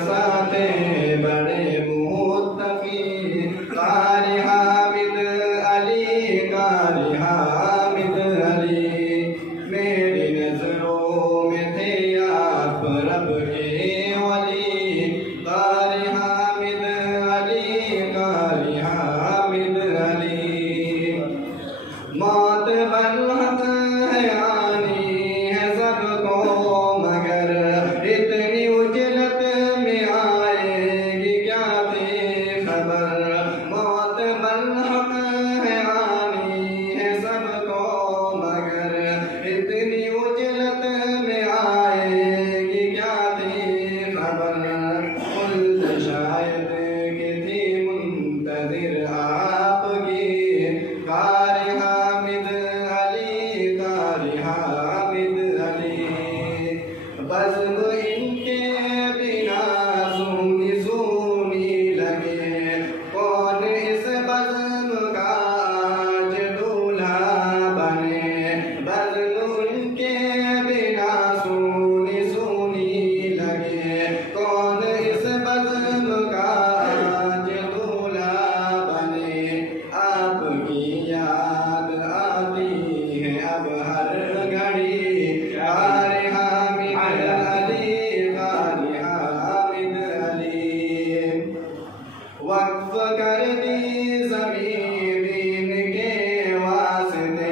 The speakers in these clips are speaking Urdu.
ساتے بڑے متقی قاری حامد علی قاری حامد علی میری نظروں میں تھے آپ رب کے ولی قاری حامد علی قاری حامد علی موت بالحق ہے آنی ہے سب کو مگر اتنی اجلت میں آئے گی کیا تھی خبر موت بالحق ہے آنی ہے سب کو مگر اتنی اجلت میں آئے گی کیا تھی خبر قلت شاید کہ تھی منتظر آپ کی قاری حامد علی قاری حامد علی بزم ان کے بنا سونی سونی لگے کون اس بزم کا آج دولہا بنے بزم ان کے بنا سونی سونی لگے کون اس بزم کا آج دولہا بنے آپ کی یاد آتی ہے اب ہر گھڑی قاری حامد علی قاری حامد علی وقف کر دی زمین دین کے واسطے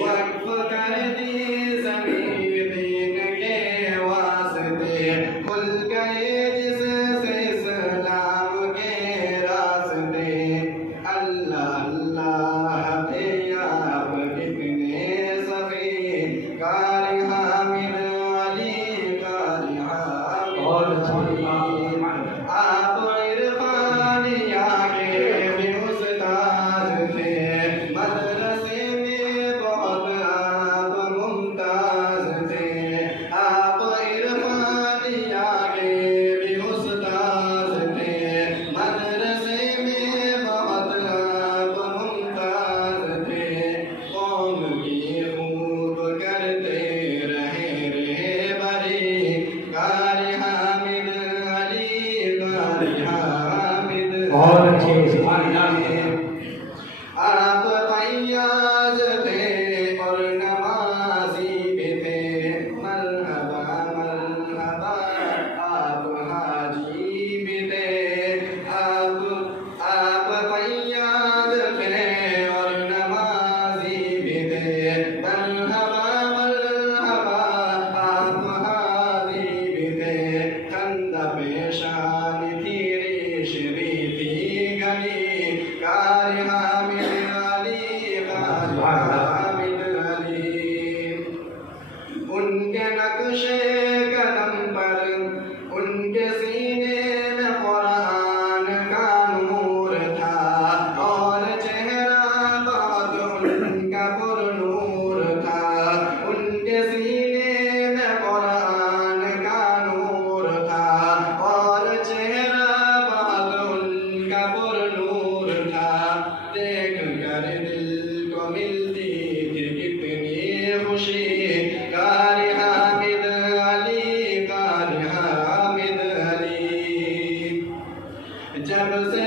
وقف کر دی زمین دین کے واسطے کھل گئے جس سے اسلام کے راستے اللہ اللہ ہے آپ کتنے سخی قاری حامد علی قاری حامد علی آپ عرفانیہ کے بھی استاد تھے مدرسے میں بہت آپ ممتاز تھے آپ عرفانیہ کے بھی استاد تھے مدرسے میں بہت آپ ممتاز تھے قوم کی خوب کرتے رہے بری قاری حامد علی قاری حامد علی آپ فیاض تھے اور نمازی بھی تھے مرحبا مرحبا آپ حاجی بھی تھے آپ فیاض تھے اور نمازی بھی تھے مرحبا مرحبا آپ حاجی بھی تھے کندہ پیشانی تھی ریش بھی تھی گلی قاری حامد علی قاری حامد علی ان کے نقش قدم پر ان کے سینے میں قرآن کا نور تھا اور چہرہ بہت ان کا پر نور تھا ان کے سینے میں قرآن کا نور تھا اور چہرہ بہت ان کا پر نور تھا دیکھ کر دل کو ملتی تھی کتنی خوشی قاری حامد علی قاری حامد علی جب سے